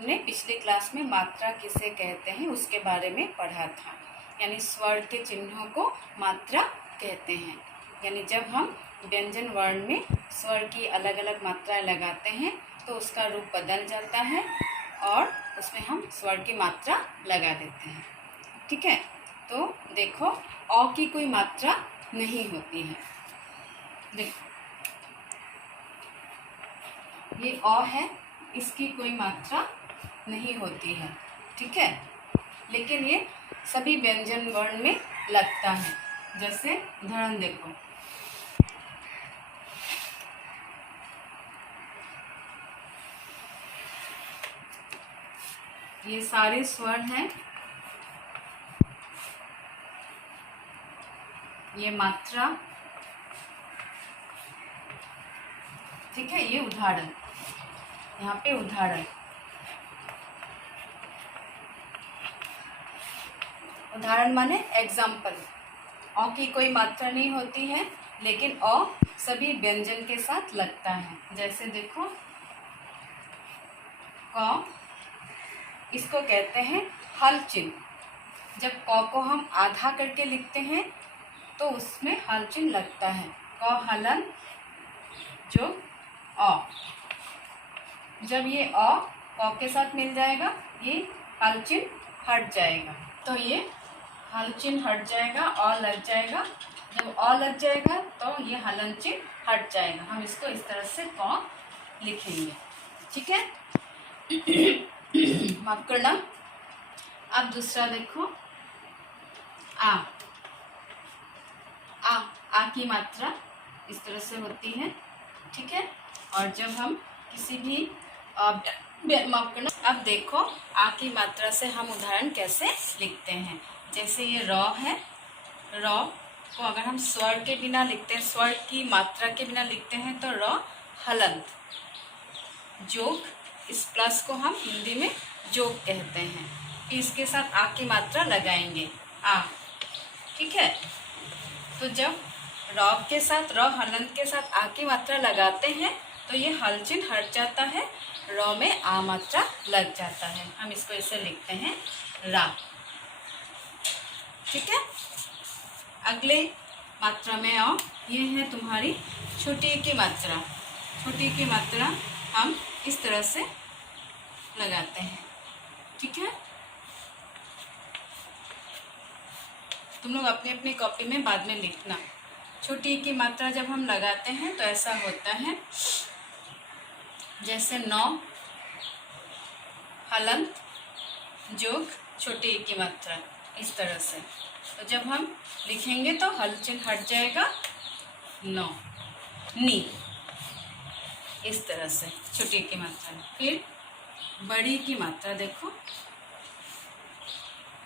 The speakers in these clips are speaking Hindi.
हमने पिछली क्लास में मात्रा किसे कहते हैं उसके बारे में पढ़ा था। यानी स्वर के चिन्हों को मात्रा कहते हैं। यानी जब हम व्यंजन वर्ण में स्वर की अलग अलग मात्राएं लगाते हैं तो उसका रूप बदल जाता है और उसमें हम स्वर की मात्रा लगा देते हैं। ठीक है, तो देखो अ की कोई मात्रा नहीं होती है। देखो ये अ है, इसकी कोई मात्रा नहीं होती है। ठीक है, लेकिन ये सभी व्यंजन वर्ण में लगता है। जैसे उदाहरण देखो, ये सारे स्वर हैं, ये मात्रा। ठीक है, ये उदाहरण, यहाँ पे उदाहरण। उदाहरण माने एग्जाम्पल। अ की कोई मात्रा नहीं होती है, लेकिन अ सभी व्यंजन के साथ लगता है। जैसे देखो क, इसको कहते हैं हल चिन्ह। जब क को हम आधा करके लिखते हैं तो उसमें हल चिन्ह लगता है। क हलन जो अ। जब ये अ क के साथ मिल जाएगा, ये हल चिन्ह हट जाएगा। तो ये हल चिन्ह हट जाएगा, अ लग जाएगा। जब अ लग जाएगा तो ये हलन चिन्ह हट जाएगा। हम इसको इस तरह से क लिखेंगे। ठीक है, माफ करना। अब दूसरा देखो आ। आ की मात्रा इस तरह से होती है। ठीक है, और जब हम किसी भी माफ करना। अब देखो आ की मात्रा से हम उदाहरण कैसे लिखते हैं। जैसे ये र है, र को अगर हम स्वर के बिना लिखते हैं, स्वर की मात्रा के बिना लिखते हैं तो र हलंत। जोग, इस प्लस को हम हिंदी में जोग कहते हैं। फिर इसके साथ आ की मात्रा लगाएंगे, आ। ठीक है, तो जब र के साथ, र हलंत के साथ आ की मात्रा लगाते हैं तो ये हल चिन्ह हट जाता है, र में आ मात्रा लग जाता है। हम इसको ऐसे लिखते हैं रा। ठीक है, अगले मात्रा में आओ। ये है तुम्हारी छोटी की मात्रा। छोटी की मात्रा हम इस तरह से लगाते हैं। ठीक है, तुम लोग अपनी अपनी कॉपी में बाद में लिखना। छोटी की मात्रा जब हम लगाते हैं तो ऐसा होता है, जैसे नौ हलंत जोग छोटी की मात्रा, इस तरह से। तो जब हम लिखेंगे तो हल चिन्ह हट जाएगा, नौ नी, इस तरह से छोटी की मात्रा। फिर बड़ी की मात्रा देखो,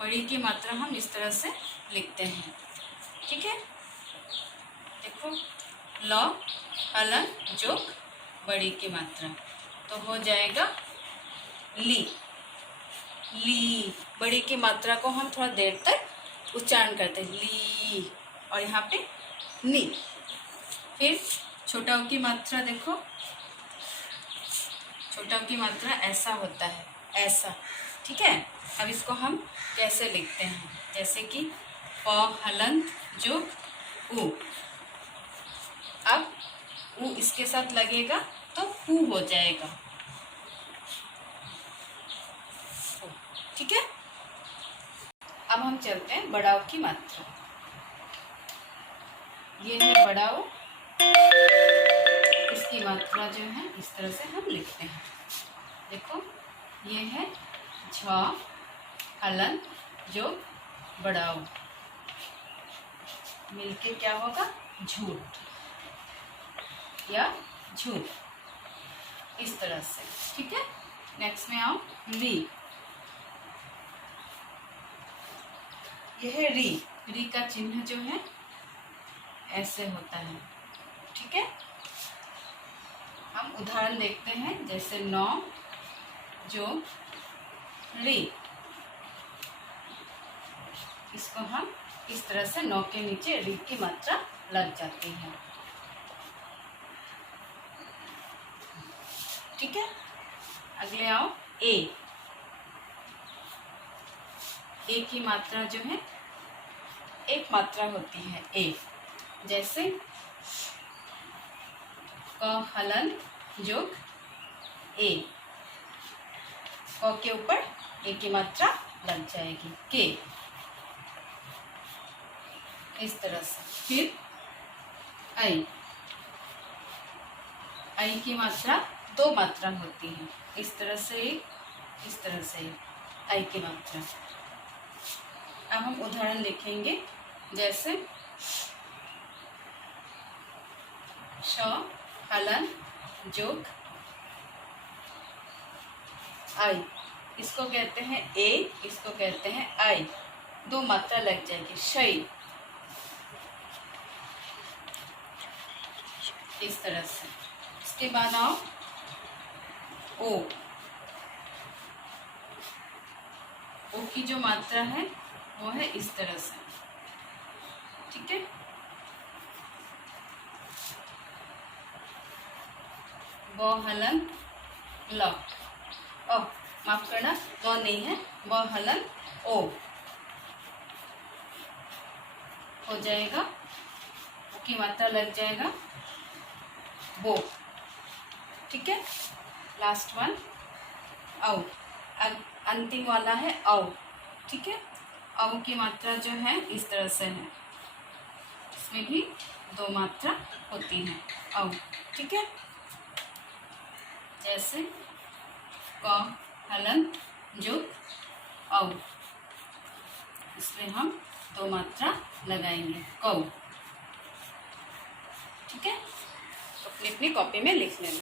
बड़ी की मात्रा हम इस तरह से लिखते हैं। ठीक है, देखो ल हलन जोग बड़ी की मात्रा, तो हो जाएगा ली। ली, बड़ी की मात्रा को हम थोड़ा देर तक उच्चारण करते हैं, ली, और यहाँ पे नी। फिर छोटा की मात्रा देखो, छोटा की मात्रा ऐसा होता है, ऐसा। ठीक है, अब इसको हम कैसे लिखते हैं, जैसे कि प हलंत जोग उ। अब उ इसके साथ लगेगा तो पू हो जाएगा। ठीक है, अब हम चलते हैं बड़ाऊ की मात्रा। ये है बड़ाऊ, इसकी मात्रा जो है इस तरह से हम लिखते हैं। देखो ये है झ हलन जो बड़ाऊ, मिलके क्या होगा, झूठ या झूठ, इस तरह से। ठीक है, नेक्स्ट में आओ री। यह है री। री का चिन्ह जो है ऐसे होता है। ठीक है, हम उदाहरण देखते हैं, जैसे नौ जो री, इसको हम इस तरह से नौ के नीचे री की मात्रा लग जाती है। ठीक है, अगले आओ ए। ए की मात्रा जो है एक मात्रा होती है ए। जैसे क हलन जोग ए, क के ऊपर ए की मात्रा लग जाएगी के, इस तरह से। फिर आई, आई की मात्रा दो मात्रा होती है, इस तरह से एक, इस तरह से एक, आई की मात्रा। अब हम उदाहरण लिखेंगे। जैसे श हलन जोग आई, इसको कहते हैं ए, इसको कहते हैं आई, दो मात्रा लग जाएगी शई, इस तरह से। इसके बाद आओ ओ, ओ की जो मात्रा है वो है इस तरह से, ठीक है। ब हलन ल, ओ माफ करना, ब नहीं है, ब हलन ओ हो जाएगा, ओ की मात्रा लग जाएगा बो, ठीक है। लास्ट वन औ, अंतिम वाला है औ, ठीक है। औ की मात्रा जो है इस तरह से है, इसमें भी दो मात्रा होती है औ, ठीक है। जैसे क हलन जोग औ, इसमें हम दो मात्रा लगाएंगे कौ, ठीक है। तो अपनी अपनी कॉपी में लिख लेना।